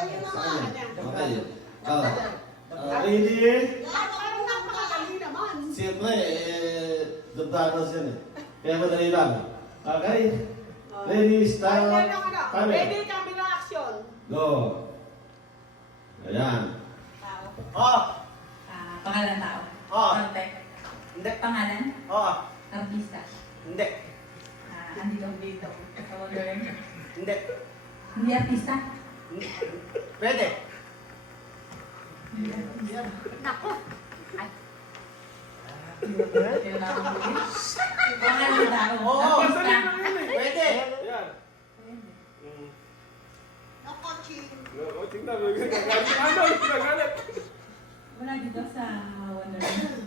Okay. Ready? Parang napakadali naman. Siyempre, dadanas yan eh. Kaya madali lang. Okay? Ready, start. Ready kami na action. Go. Ayan. Tao. Oh! Pangalan tao. Oo. Contact. Hindi. Pangalan. Oh! Artista. Hindi. Andito dito. Hindi. Hindi artista. Hindi. Pwede. Nako. Ay. Pangalan tao. Oo. Artista. Pwede. Yan. Wala dito sa Wonderland.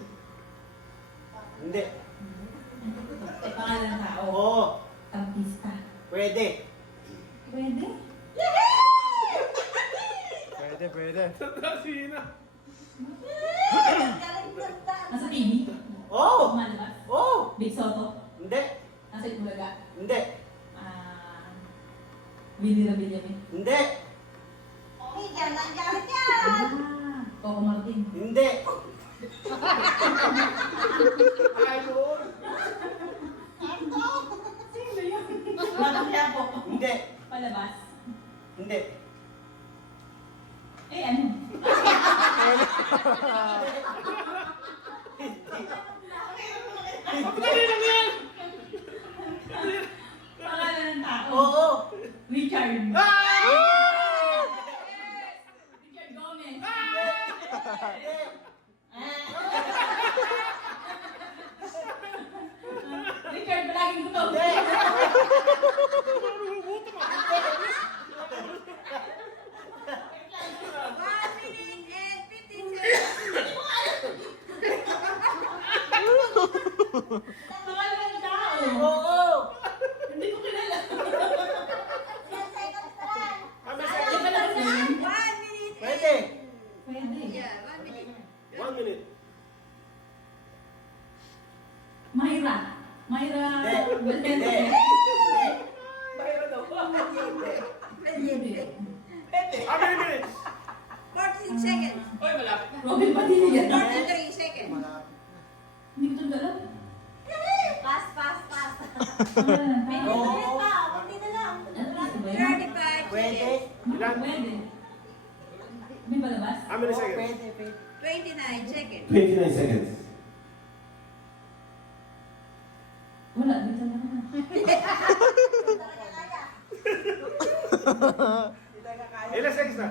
Hindi. Pangalan tao. Oo. Artista. Pwede. Pwede? Pwede. Nasa TV? Oo. Lumalabas? Oo. Big Soto? Hindi. Nasa Itbulaga? Hindi. Willie Rabillamin? Hindi. Coco Martin? Hindi. Batang Quiapo? Hindi. Palabas? Hindi. Eh ano? Pangalan ng tao? Oo. Richard? Ah! Richard Gomez? Hindi. Richard palaging gutom? Hindi. Pangalan ng tao? Oo. Hindi ko kilala. Pwede. Pwede. 1 minute. Myra? Myra? Hindi. Hindi. Hindi. How many minutes? 14 seconds. Robin Padilla? 43 seconds. Hindi ko talaga alam. Pass. Pangalan ng tao? Oo. Ano ba yun? 35 Pwede. seconds. Pwede. May palabas? How many Oo, seconds? Pwede. 29 seconds. 29 seconds. Wala, di talaga na. Ilan seconds na?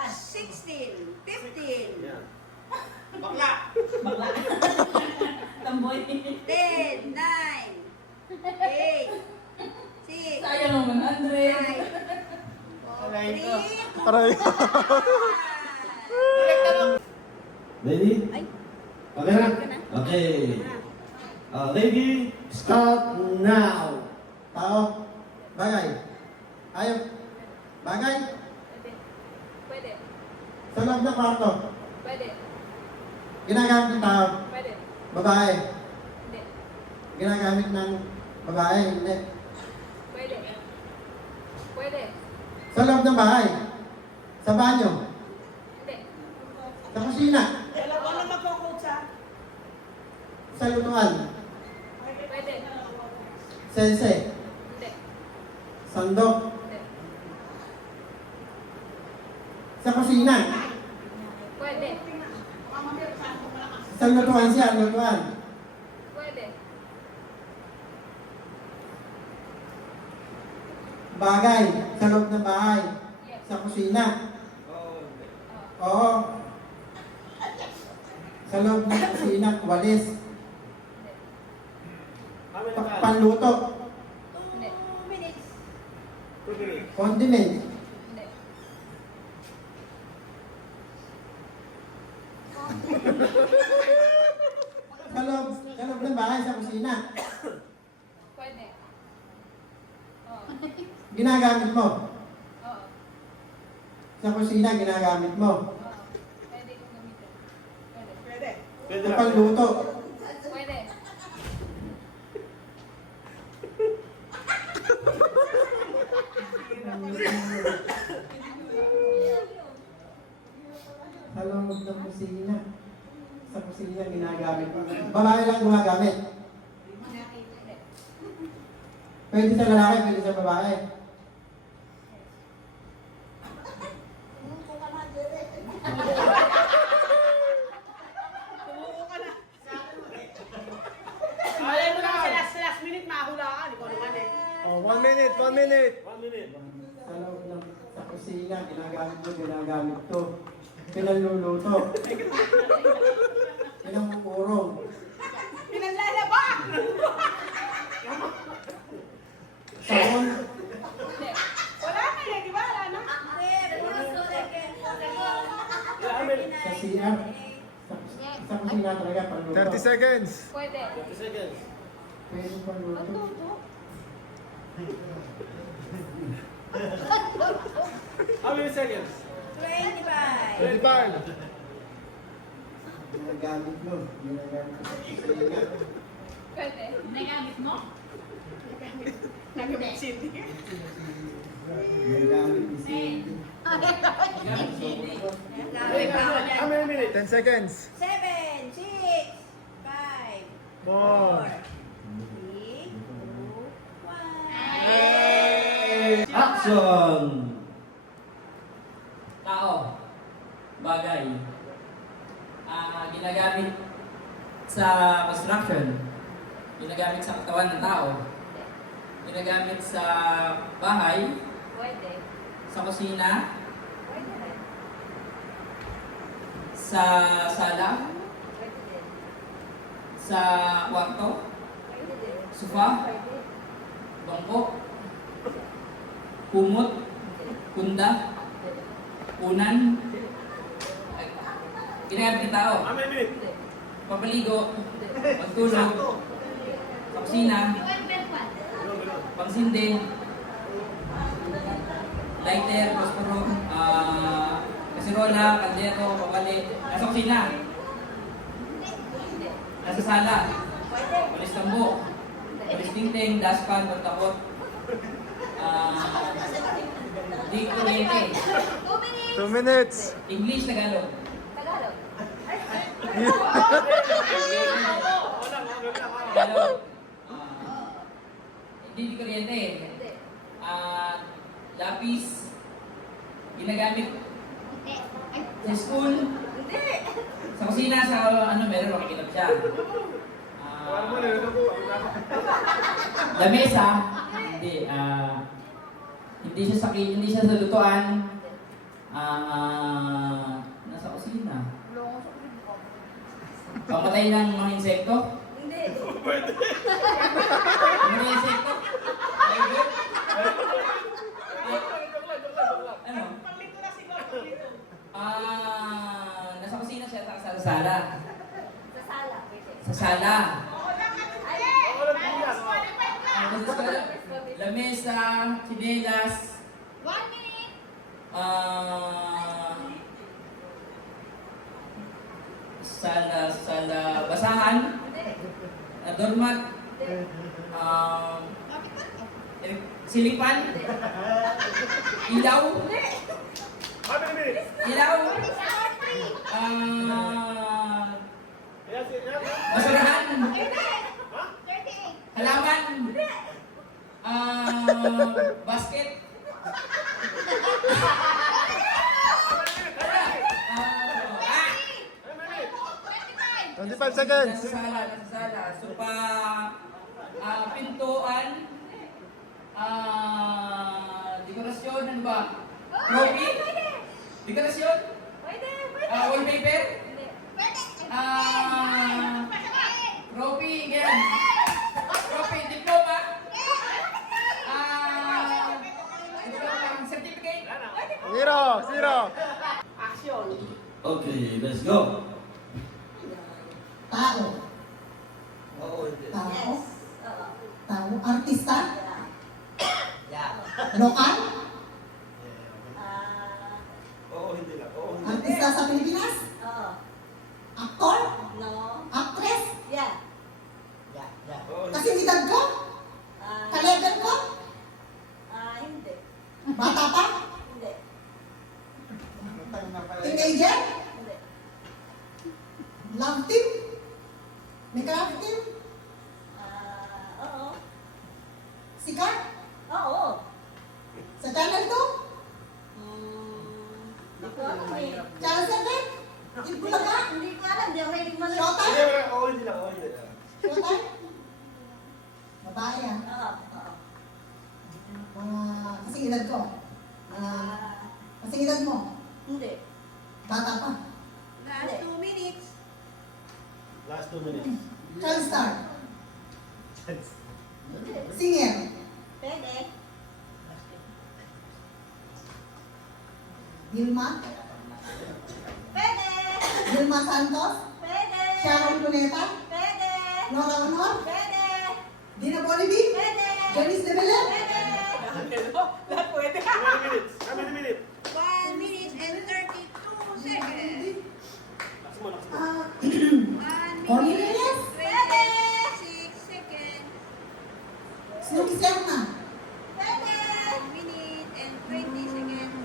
16, 15, Yan. Bakla. Bakla. Tamboy. 10, 9, 8, 6, Sayang ang 100. 5, 4, 3, Aray. Ready? Okay na? Okay. Ready? Start now. Tao. Bagay. Ayaw. Bagay. Pwede. Sa loob ng kwarto. Pwede. Ginagamit ng tao. Pwede. Babae. Hindi. Ginagamit ng babae. Hindi. Pwede. Pwede. Sa loob ng bahay. Sa banyo. Hindi. Sa kusina. Dalawa na magkukot sa. Sa lutuan. Pwede. Sense. Hindi. Sandok. Hindi. Sa kusina. Pwede. Sa lutuan siya. Lutuan. Pwede. Bagay. Sa loob ng bahay. Yes. Sa kusina. Oh, Oo. Sa loob ng kusina. Walis. how many times? Panluto. 2 minutes. 2 minutes. Condiment. Hindi. Sa loob ng bahay. Sa kusina. Pwede. Oo. Ginagamit mo. Oo. Sa kusina. Ginagamit mo. Oo. Pwede kong gamitin. Pwede. Pwede. Pwede Sa lang. panluto. Pwede. Sa kusina. Sa kusina ginagamit mo. Babae lang gumagamit. Pwede sa lalaki, pwede sa babae. Sumuko ka na. Alam mo naman sa last minute, mahulaan. Ikaw naman eh. Oh, 1 minute, 1 minute. Sa loob ng sa kusina, ginagamit to. Pinaluluto. Pinamumurong. Pinanlalaba! Sabon. Wala na eh, di ba? Wala na. Sa CR. Sa kusina talaga, panluto. 30 seconds. Pwede. 30 seconds. Pwede panluto. How many seconds? 25. 25. Ginagamit mo. Ginagamit mo sa kusina. Pwede. Nagamit mo? Nagamit Cindy. Ginagamit ni Cindy. Gamit hindi. How many minutes? 10 seconds. 7, 6, 5, 4. 3, 2, 1. Action! Tao, bagay, ginagamit sa construction, ginagamit sa katawan ng tao, ginagamit sa bahay, Pwede. sa kusina, Pwede rin. sa sala, Pwede din. sa kwarto, Pwede din. sofa, Pwede. bangko, kumot, kunda, unan, ginagamit ng tao, How many minutes? Hindi. papaligo, magtulog, sa kusina, pangsindi, lighter, posporo, kasirola, kaldero, papali, nasa kusina, nasa sala, walis tambo, walis tingting, daspan, pagtakot, di kuryente, 2 minutes. English, Tagalog, Tagalog. Tagalog, hindi di kuryente, Hindi. lapis, ginagamit sa school, Hindi. sa kusina, sa ano, meron makikita siya. Lamesa, hindi, hindi siya hindi siya sa lutuan, nasa kusina. Pamatay ng mga insekto? Hindi. Mga insekto? Pwede? Ano? Paglito na siguro. Paglito. Nasa kusina siya, sa sala. Sa sala. Pwede. Sa sala. Ay, Lamesa, chinelas, 1 minute. sala, basahan, doormat, silipan, ilaw, How many minutes? ilaw, basurahan, halaman, basket, ah! 25 seconds. Nasa sala. So pintuan, dekorasyon, ano ba? Trophy? Dekorasyon? Pwede. Wallpaper? Hindi. Trophy, ganyan. Trophy, diploma? Diploma, certificate? 0. Action. Okay, let's go. Tao. Tao. Tao. Artista. Lokal. Artista sa Pilipinas. Aktor. Actress. Kasinidad ko. Ka-level ko. Hindi. Bata pa. Hindi. Teenager. Hindi. Love team? May craft team? Oo. Sikat? Oo. Sa channel 2? Hindi ko alam eh. Channel 7? Ibulaga? Hindi ko alam, hindi ako mahilig manood. Showtime? Hindi lang, hindi lang. Showtime? Babae yan. Oo. Mga kasing edad ko. Kasing edad mo. Hindi. Bata pa. Last 2 minutes. Last 2 minutes. Child star. Hindi. Singer. Pwede. Dilma. Pwede. Dilma Santos. Pwede. Sharon Cuneta. Pwede. Nora Honor. Pwede. Dina Bolivi. Pwede. Janice de Belen. Pwede. Lahat pwede. How many minutes? How many minutes? 1 minute and 32 seconds. Last mo, last mo. 1 Connie minute. Reyes. Pwede. 6 seconds. Snooki Serna. Pwede. 1 minute and 20 seconds.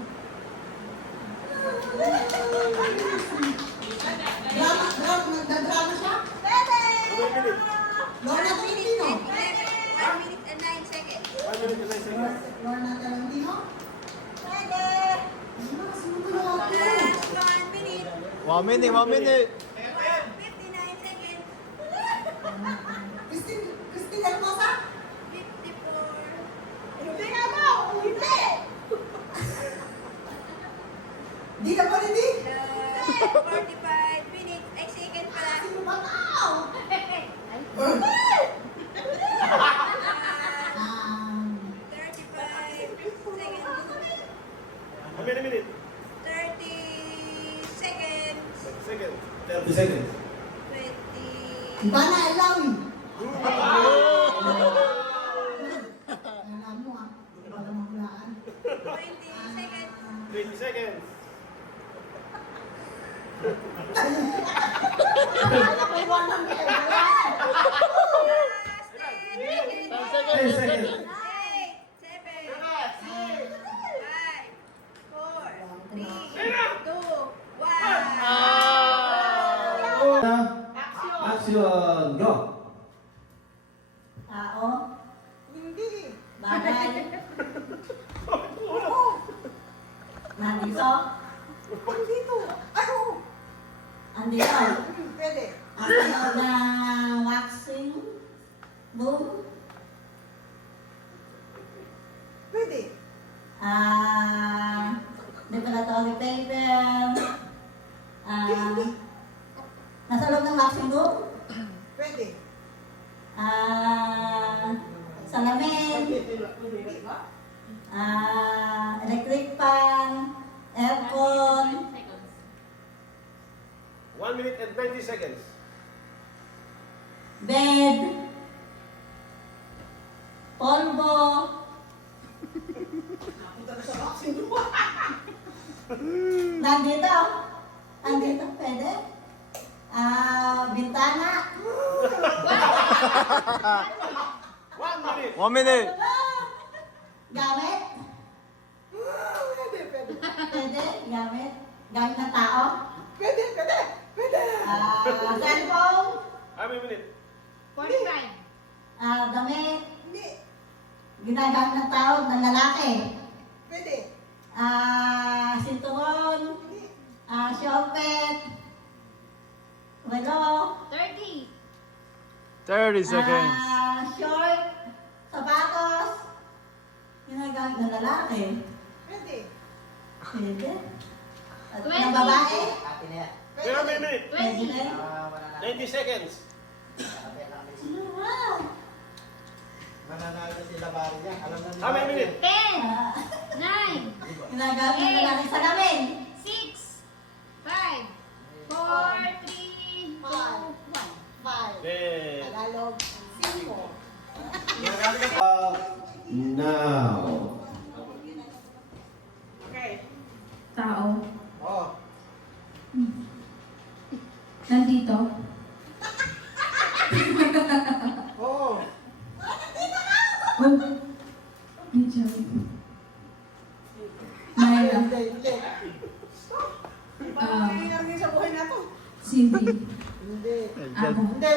Nagdrama siya. Pwede. How many minutes? Lorna 1 minute Tolentino. and 1 minute and 9 seconds. 1 minute and 9 seconds. Lorna Tolentino. Pwede. Sunod na ako. Last 1 minute. 1 minute, 1 minute. 59 seconds. Christine Hermosa. 54. Hindi nga mo. Hindi. Dina Bolivi. 45 minutes. Ay, second pala. Sino ba tao? Ah, 35 seconds. How many minutes? 30 seconds. Seconds. 30 seconds. 20. Ivana Elawi. Alam mo ah. Wala mahulaan. 20 seconds. 20 seconds. Last 10 seconds. 10 seconds. 8, 7, 6, 5, 4, 3, 2, 1. Action, go. Tao. Hindi. Bagay. Nandito. Dito. Ay, oo. Andito. Pwede. Ang sunod na waxing. Boom. Pwede. Decoratory paper. Nasa loob ng waxing boom. Pwede. Salamin. Electric fan. Aircon. 1 minute and 90 seconds. Bed. Polvo. Nandito. Nandito, pwede. Bintana. 1 minute. 1 minute. Gamit. Pwede, pwede. Pwede, gamit. Gamit ng tao. Pwede, pwede. Pwede. Cellphone. How many minutes? 45. Damit. Hindi. Ginagamit ng tao, ng lalaki. Pwede. Sinturon. Hindi. Shopet. Relo. 30. 30 seconds. Short. Sapatos. Ginagamit ng lalaki. Pwede. Pwede. At 20. ng babae. How many minutes? Pwede 20. rin. 90 seconds. Wow. Mananalo sila bari niya. Alam na How many minutes? 10. Ah, 9. Ginagamit ng lalaki sa lamin. 6. 5. 4. 3. 2. 1. Five. Then, Tagalog. Cinco. now. Okay. Tao. Oh. Nandito. Oh. Oh. Medyo. Myra. Hindi. Parang nangyayari sa buhay na to. Cindy. Hindi. Abo. Hindi.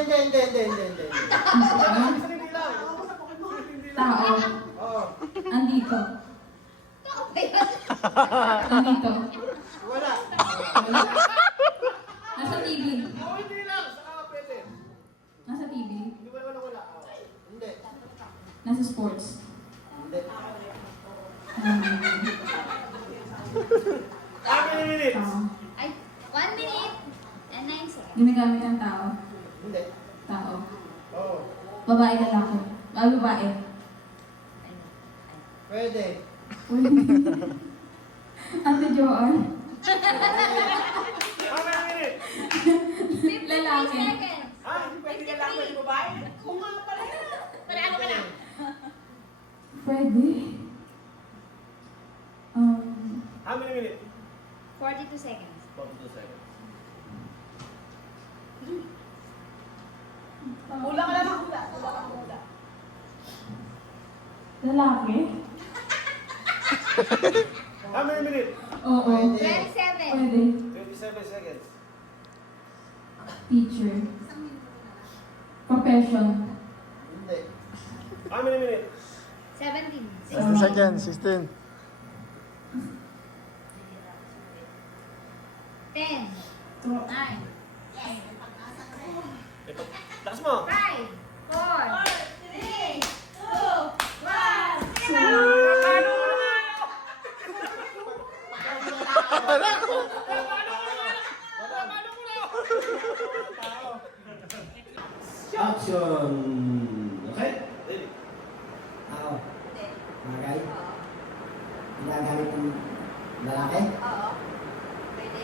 Sarili lang. Tao. Oo. Andito. Tao ba yan? Andito. Wala. Nasa TV. Oh, hindi lang. Saka pwede. Nasa TV. Hindi ba naman wala? Hindi. Nasa sports. Hindi. How many minutes? Tao. Ay, 1 minute and 9 seconds. Ginagamit ng tao. Hindi. Tao. Oo. Babae, lalaki. Babae. Pwede. Ate Joanne. How many minutes? 53 Lalaki. seconds. Ha? Hindi pwede na lang pwede babae? Kung nga pala. Pero ano ka na? Pwede. How many minutes? 42 seconds. 42 seconds. Hula ka lang. Hula. Lalaki? How many minutes? Oo. 27. Pwede. 27 seconds. Teacher. Profession. Hindi. How many minutes? 17. 16 seconds, 16. 10. 9. Lakas mo. 5. 4. 3. 2. 1. Action! Okay? Ready? Ako. Hindi. Bagay. Oo. Ginagamit ng lalaki. Oo. Pwede.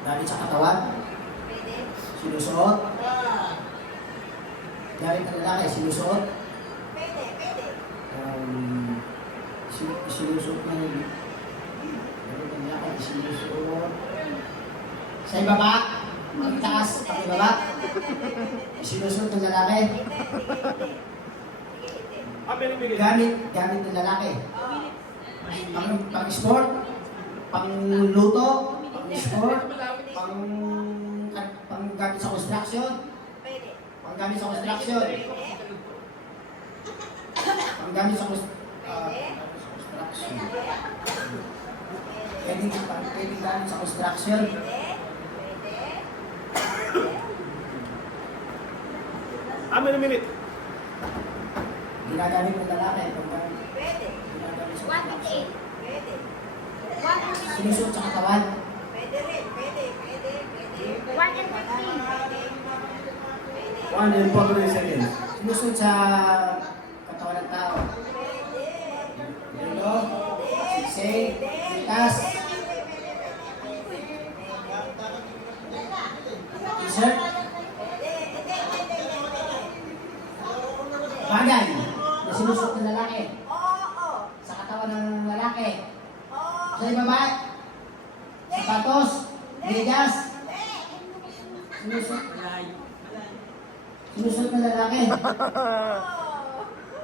Gamit sa katawan. Pwede. Sinusuot. Gamit ng lalaki. Sinusuot. Pwede. Pwede. Sinusuot ng gamit ng lalaki. Sinusuot. Sa ibaba. Magtaas. Sa ibaba. Sinusuot ng lalaki. Hindi. Hindi. How many minutes? Gamit ng lalaki. Oo. Pang-sport. Pang-luto. Pang-sport. Pang-gamit sa construction. Pwede. Pang-gamit sa construction. Pwede. Pang-gamit sa Pwede. construction. Pwede. Pwede gamit sa construction. Pwede. How many minutes? Ginagamit ng lalaki. Pang-gamit Pwede. ginagamit sa 1 and 8. construction. Pwede. 1 and 8. Sinusuot sa katawan. Pwede rin. Pwede. Pwede. 1 and 15. 1 and 43 seconds. Sinusuot sa katawan ng tao. Relo, siksay, litas, t-shirt, bagay na sinusuot ng lalaki Oo. sa katawan ng lalaki. Oo. Sa ibaba, sapatos, medyas, sinusuot ng lalaki.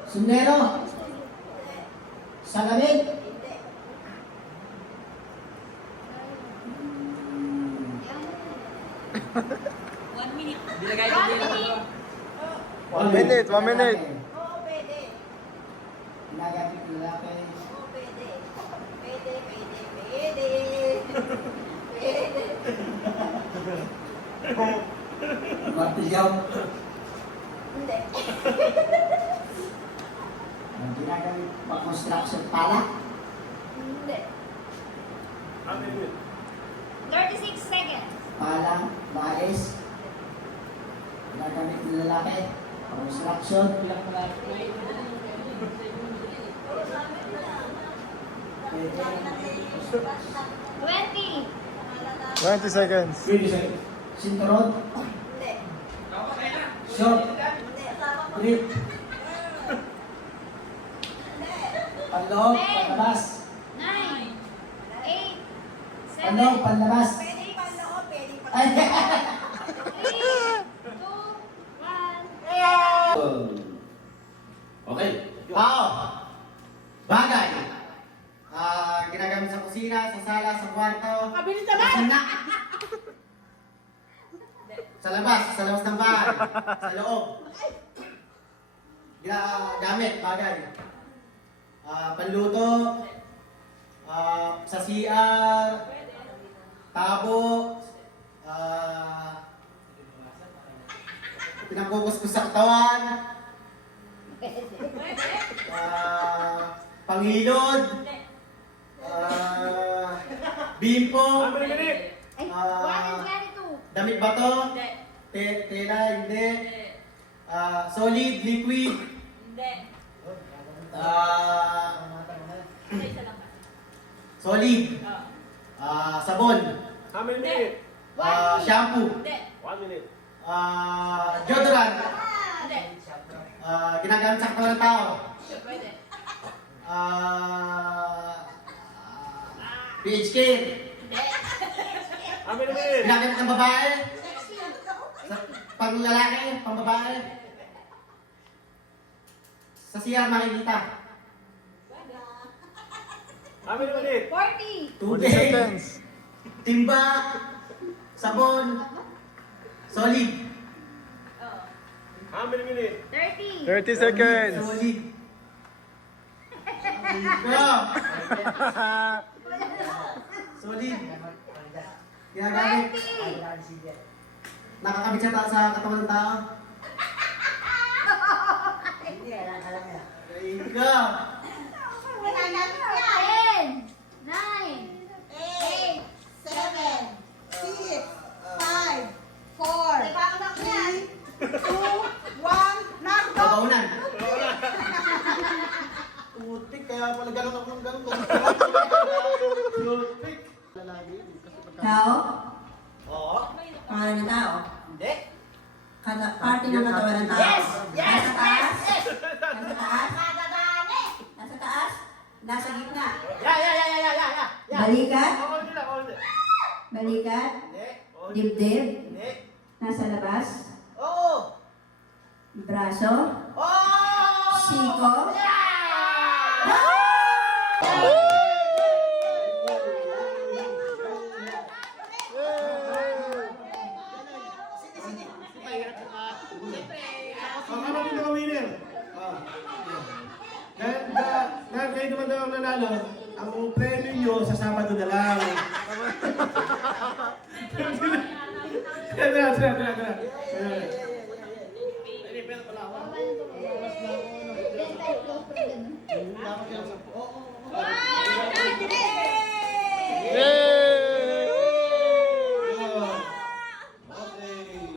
Sundero, salamin, Dilagay ko din. 1 minute, 1 minute. Oo. Pwede. ginagamit ng lalaki. Oo. Pwede. Pwede. Pwede. Pwede. Martilyo, Hindi. ginagamit pang construction pala. Hindi. How many minutes? 36 seconds. Pala, baes, ginagamit ng lalaki, pang construction. Pwede. 20. 20 seconds. 20 seconds. Sinturon, Hindi. short, grip, panloob, panlabas, 9. 8. 7. panloob, panlabas. Pwede panloob. Pwede Ay, panloob. 3. 2. 1. Okay. tao, bagay, ginagamit sa kusina, sa sala, sa kwarto, Kabilis sa naman! sanga, Sa labas ng bahay. Sa loob. Gamit, bagay. Panluto. Sa CR. Tabo. Pinangkukuskus sa katawan. Panghilod. Bimpo. Ay, 1 and 22. Damit ba to? Tela, hindi. Solid, liquid. Solid. Sabon. How many minutes? Shampoo. 1 minute. Deodorant. Ginagamit sa katawan ng tao. PH care. How many minutes? Ginagamit ng babae. Pang lalaki, pang babae. Sa CR makikita. How many minutes? 40. 40 Tubig. seconds. Timba. Sabon. Solid. How many minutes? 30. 30 seconds. Solid. Go. Solid. Ginagamit. 20. Nakakabit siya sa katawan ng tao. Go. 10. 9. 8, 7, 6, 5, 4, 3, 2, 1, nardo! Babaunan. Putik, kaya pala galong ako ng galong. Putik. Tao? Oo. Pangalan ng tao? Hindi. Parte ng katawan ng tao? Yes! Yes! Nasa taas? Yes! Nasa taas? Nasa taas? Nasa gitna? Yeah. Balikat? Ako nila, ako nila. Balikat? Hindi. Dibdib? Hindi. Nasa labas? Oo. Braso? Oh! Siko? Ano yung mga winner? Dahil kayo naman daw ang nanalo, ang premyo nyo sa Sabado na lang.